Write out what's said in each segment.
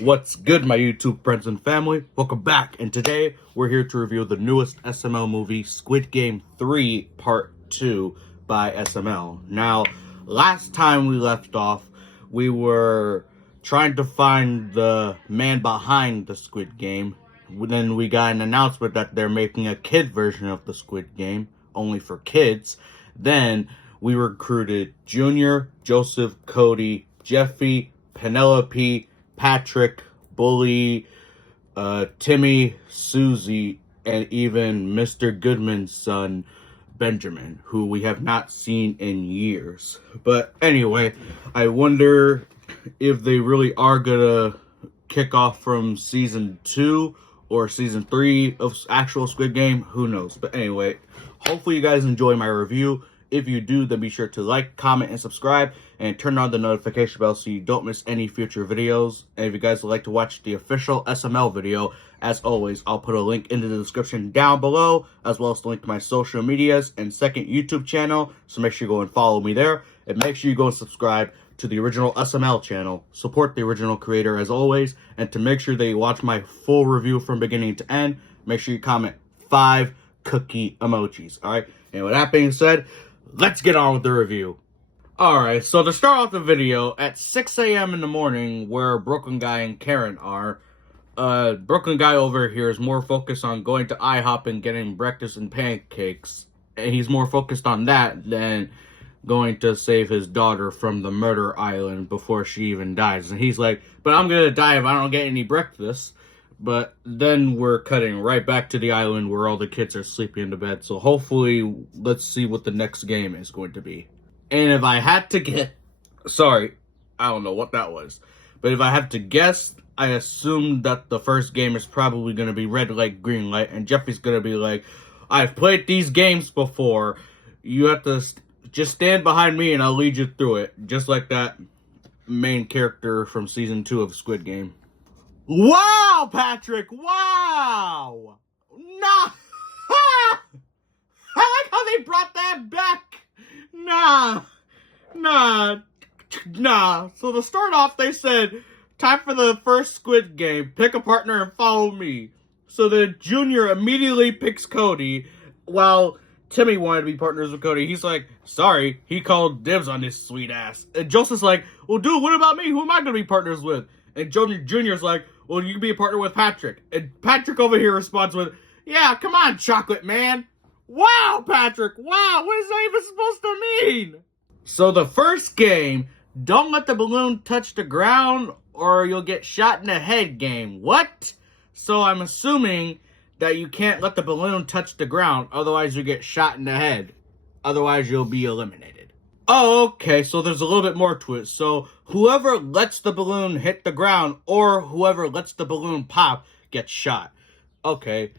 What's good, my YouTube friends and family? Welcome back, and today we're here to review the newest SML movie, Squid Game 3 Part 2 by SML. Now, last time we left off, we were trying to find the man behind the Squid Game. Then we got an announcement that they're making a kid version of the Squid Game, only for kids. Then we recruited Junior, Joseph, Cody, Jeffy, Penelope, Patrick, Bully, Timmy, Susie, and even Mr. Goodman's son, Benjamin, who we have not seen in years. But anyway, I wonder if they really are gonna kick off from Season 2 or Season 3 of actual Squid Game. Who knows? But anyway, hopefully you guys enjoy my review. If you do, then be sure to like, comment, and subscribe, and turn on the notification bell so you don't miss any future videos. And if you guys would like to watch the official SML video, as always, I'll put a link in the description down below, as well as the link to my social medias and second YouTube channel, so make sure you go and follow me there. And make sure you go and subscribe to the original SML channel. Support the original creator as always, and to make sure that you watch my full review from beginning to end, make sure you comment 5 cookie emojis, alright? And with that being said, let's get on with the review. Alright, so to start off the video, at 6 a.m. in the morning, where Brooklyn Guy and Karen are, Brooklyn Guy over here is more focused on going to IHOP and getting breakfast and pancakes. And he's more focused on that than going to save his daughter from the murder island before she even dies. And he's like, but I'm gonna die if I don't get any breakfast. But then we're cutting right back to the island where all the kids are sleeping in the bed. So hopefully, let's see what the next game is going to be. And if I had to get... Sorry, I don't know what that was. But if I have to guess, I assume that the first game is probably going to be red light, green light. And Jeffy's going to be like, I've played these games before. You have to just stand behind me and I'll lead you through it. Just like that main character from Season 2 of Squid Game. Wow, Patrick! Wow! Nah! I like how they brought that back! Nah. So to start off, they said, time for the first Squid Game. Pick a partner and follow me. So then Junior immediately picks Cody, while Timmy wanted to be partners with Cody. He's like, sorry, he called dibs on this sweet ass. And Joseph's like, well, dude, what about me? Who am I going to be partners with? And Junior's like, well, you can be a partner with Patrick. And Patrick over here responds with, yeah, come on, chocolate man. Wow, Patrick, wow, what is that even supposed to mean? So the first game, don't let the balloon touch the ground or you'll get shot in the head game. What? So I'm assuming that you can't let the balloon touch the ground, otherwise you get shot in the head. Otherwise you'll be eliminated. Oh, okay, so there's a little bit more to it. So whoever lets the balloon hit the ground or whoever lets the balloon pop gets shot. Okay.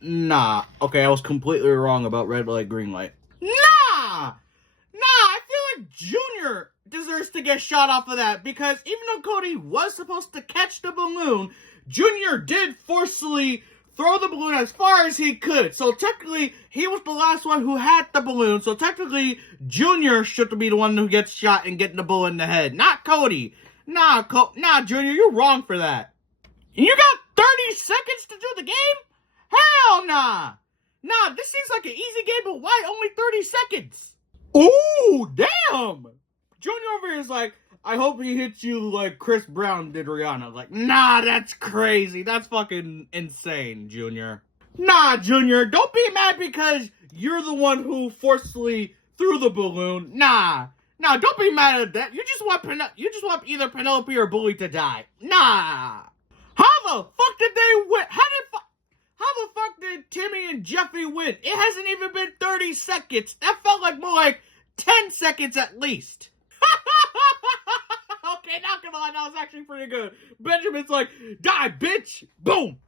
Nah. Okay, I was completely wrong about red light, green light. Nah, I feel like Junior deserves to get shot off of that because even though Cody was supposed to catch the balloon, Junior did forcefully throw the balloon as far as he could. So technically, he was the last one who had the balloon. So technically, Junior should be the one who gets shot and getting the bullet in the head, not Cody. Nah, Junior, you're wrong for that. You got 30 seconds to do the game? Hell nah. Nah, this seems like an easy game, but why only 30 seconds? Ooh, damn. Junior over here is like, I hope he hits you like Chris Brown did Rihanna. Like, nah, that's crazy. That's fucking insane, Junior. Nah, Junior, don't be mad because you're the one who forcefully threw the balloon. Nah, don't be mad at that. You just want either Penelope or Bully to die. Nah. How the fuck did they win? How the fuck did Timmy and Jeffy win? It hasn't even been 30 seconds. That felt like more like 10 seconds at least. Okay, not gonna lie, that was actually pretty good. Benjamin's like, die, bitch! Boom!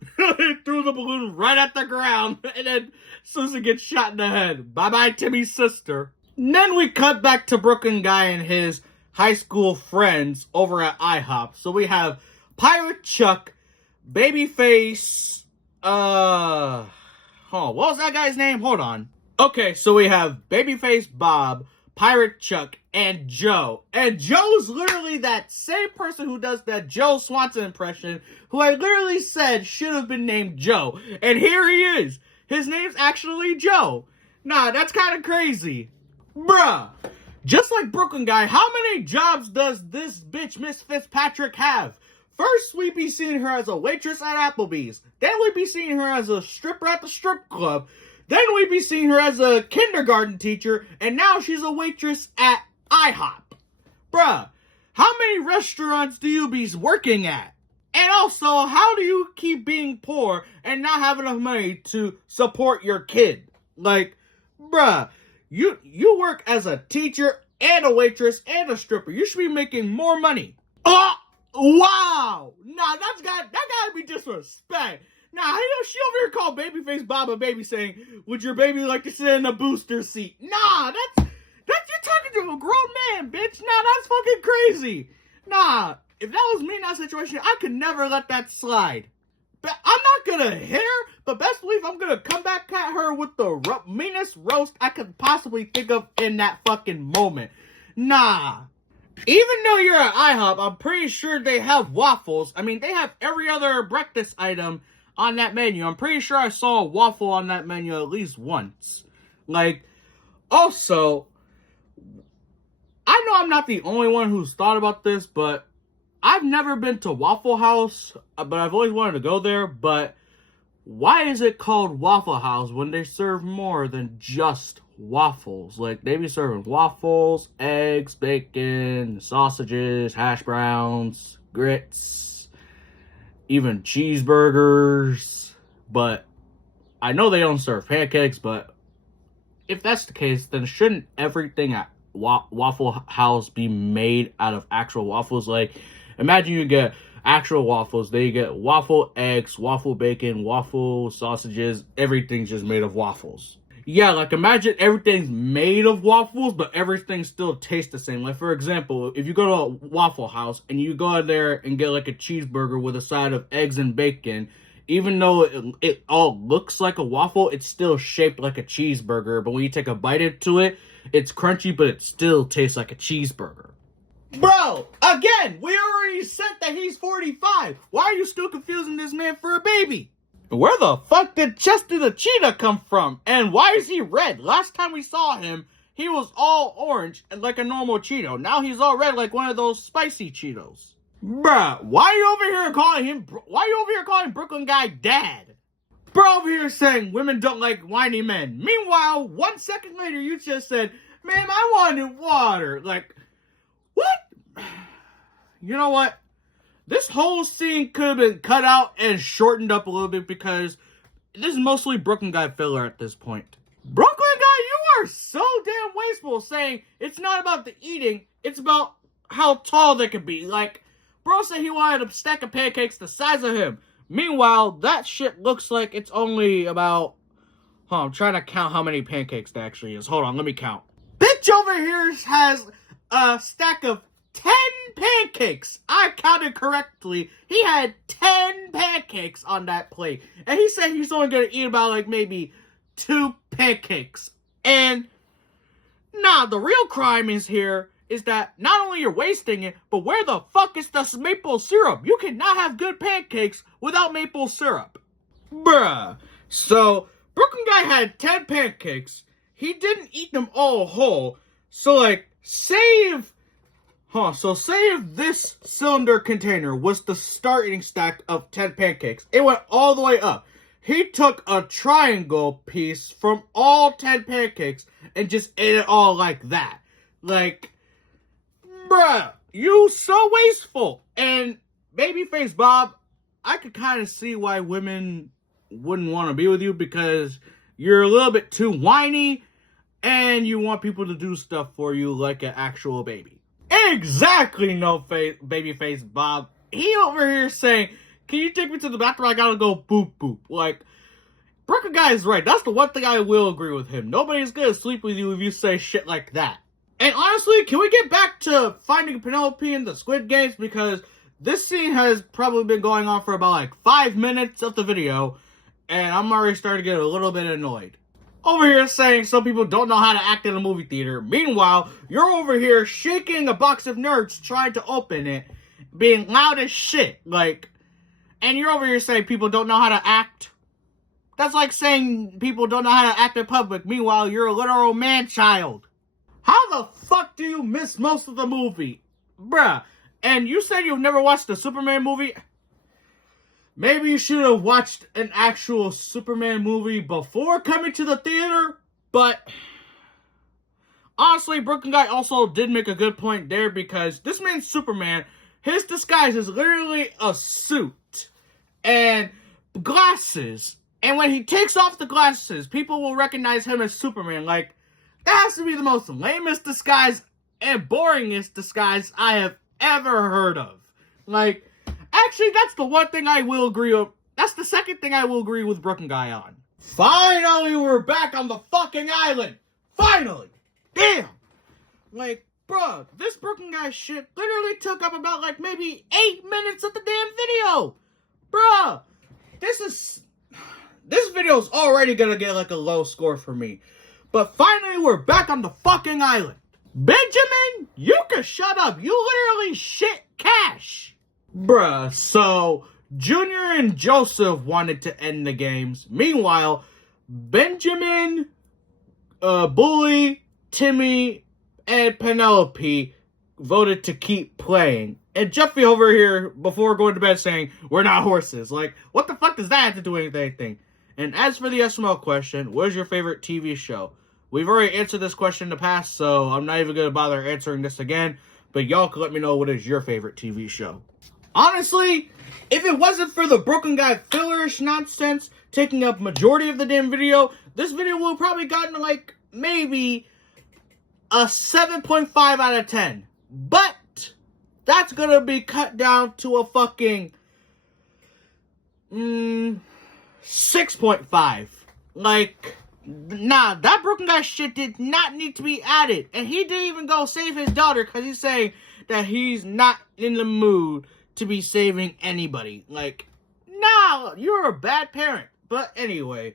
Threw the balloon right at the ground, and then Susan gets shot in the head. Bye-bye, Timmy's sister. And then we cut back to Brooklyn Guy and his high school friends over at IHOP. So we have Pirate Chuck, Babyface, what was that guy's name? Hold on. Okay, so we have Babyface Bob, Pirate Chuck, and Joe. And Joe's literally that same person who does that Joe Swanson impression, who I literally said should have been named Joe. And here he is. His name's actually Joe. Nah, that's kind of crazy. Bruh. Just like Brooklyn Guy, how many jobs does this bitch, Miss Fitzpatrick, have? First, we be seeing her as a waitress at Applebee's. Then we be seeing her as a stripper at the strip club. Then we be seeing her as a kindergarten teacher. And now she's a waitress at IHOP. Bruh, how many restaurants do you be working at? And also, how do you keep being poor and not have enough money to support your kid? Like, bruh, you work as a teacher and a waitress and a stripper. You should be making more money. Oh! Wow! Nah, that gotta be disrespect. Nah, she over here called Babyface Bob a baby saying, would your baby like to sit in a booster seat? Nah, that's you're talking to a grown man, bitch. Nah, that's fucking crazy. Nah, if that was me in that situation, I could never let that slide. But I'm not gonna hit her, but best believe I'm gonna come back at her with the meanest roast I could possibly think of in that fucking moment. Nah. Even though you're at IHOP, I'm pretty sure they have waffles. I mean, they have every other breakfast item on that menu. I'm pretty sure I saw a waffle on that menu at least once. Like, also, I know I'm not the only one who's thought about this, but I've never been to Waffle House, but I've always wanted to go there. But why is it called Waffle House when they serve more than just waffles? Like, they be serving waffles, eggs, bacon, sausages, hash browns, grits, even cheeseburgers. But I know they don't serve pancakes, but if that's the case, then shouldn't everything at Waffle House be made out of actual waffles? Like, imagine you get actual waffles, then you get waffle eggs, waffle bacon, waffle sausages, everything's just made of waffles. Yeah, like, imagine everything's made of waffles, but everything still tastes the same. Like, for example, if you go to a Waffle House and you go in there and get, like, a cheeseburger with a side of eggs and bacon, even though it all looks like a waffle, it's still shaped like a cheeseburger. But when you take a bite into it, it's crunchy, but it still tastes like a cheeseburger. Bro, again, we already said that he's 45. Why are you still confusing this man for a baby? Where the fuck did Chester the cheetah come from? And why is he red? Last time we saw him, he was all orange and like a normal Cheeto. Now he's all red like one of those spicy Cheetos. Bruh, why are you over here calling Brooklyn Guy dad? Bro over here saying women don't like whiny men. Meanwhile, 1 second later, you just said, ma'am, I wanted water. Like, what? You know what? This whole scene could have been cut out and shortened up a little bit because this is mostly Brooklyn Guy filler at this point. Brooklyn Guy, you are so damn wasteful saying it's not about the eating, it's about how tall they can be. Like, bro said he wanted a stack of pancakes the size of him. Meanwhile, that shit looks like it's only about... I'm trying to count how many pancakes that actually is. Hold on, let me count. Bitch over here has a stack of 10 pancakes. I counted correctly. He had 10 pancakes on that plate. And he said he's only going to eat about, like, maybe 2 pancakes. And, nah, the real crime is that not only you're wasting it, but where the fuck is the maple syrup? You cannot have good pancakes without maple syrup. Bruh. So, Brooklyn Guy had 10 pancakes. He didn't eat them all whole. So, like, say if this cylinder container was the starting stack of 10 pancakes, it went all the way up. He took a triangle piece from all 10 pancakes and just ate it all like that. Like, bruh, you so wasteful. And Babyface Bob, I could kind of see why women wouldn't want to be with you because you're a little bit too whiny and you want people to do stuff for you like an actual baby. Exactly, Babyface Bob. He over here saying, can you take me to the bathroom? I gotta go boop boop. Like, Brooklyn Guy is right. That's the one thing I will agree with him. Nobody's gonna sleep with you if you say shit like that. And honestly, can we get back to finding Penelope in the Squid Games? Because this scene has probably been going on for about like 5 minutes of the video. And I'm already starting to get a little bit annoyed. over here saying some people don't know how to act in a movie theater. Meanwhile, you're over here shaking a box of nerds trying to open it, being loud as shit, like, and you're over here saying people don't know how to act. That's like saying people don't know how to act in public. Meanwhile, you're a literal man-child. How the fuck do you miss most of the movie? Bruh. And you said you've never watched a Superman movie? Maybe you should have watched an actual Superman movie before coming to the theater, but honestly, Brooklyn Guy also did make a good point there, because this man's Superman, his disguise is literally a suit and glasses. And when he takes off the glasses, people will recognize him as Superman. Like, that has to be the most lamest disguise and boringest disguise I have ever heard of. Like, actually, that's the one thing I will agree with. That's the second thing I will agree with Brooklyn Guy on. Finally, we're back on the fucking island. Finally. Damn. Like, bruh, this Brooklyn Guy shit literally took up about, like, maybe 8 minutes of the damn video. Bruh, this video's already gonna get, like, a low score for me. But finally, we're back on the fucking island. Benjamin, you can shut up. You literally shit cash. Bruh, so Junior and Joseph wanted to end the games. Meanwhile, Benjamin, Bully, Timmy, and Penelope voted to keep playing. And Jeffy over here, before going to bed, saying, we're not horses. Like, what the fuck does that have to do with anything? And as for the SML question, what is your favorite TV show? We've already answered this question in the past, so I'm not even going to bother answering this again. But y'all can let me know what is your favorite TV show. Honestly, if it wasn't for the Brooklyn Guy fillerish nonsense taking up majority of the damn video, this video would have probably gotten, like, maybe a 7.5 out of 10. But that's going to be cut down to a fucking 6.5. Like, nah, that Brooklyn Guy shit did not need to be added. And he didn't even go save his daughter because he's saying that he's not in the mood to be saving anybody. Like, no, you're a bad parent. But anyway,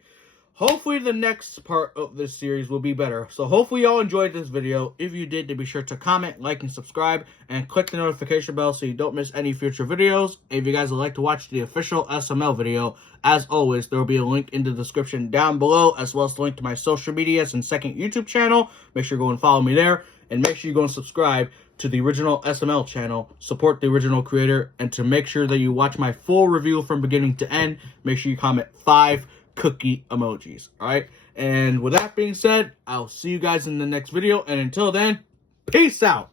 hopefully the next part of this series will be better. So hopefully y'all enjoyed this video. If you did, then be sure to comment, like, and subscribe, and click the notification bell so you don't miss any future videos. If you guys would like to watch the official SML video, as always, there will be a link in the description down below, as well as the link to my social medias and second YouTube channel. Make sure you go and follow me there, and make sure you go and subscribe to the original SML channel, support the original creator, and to make sure that you watch my full review from beginning to end, make sure you comment 5 cookie emojis, alright? And with that being said, I'll see you guys in the next video, and until then, peace out!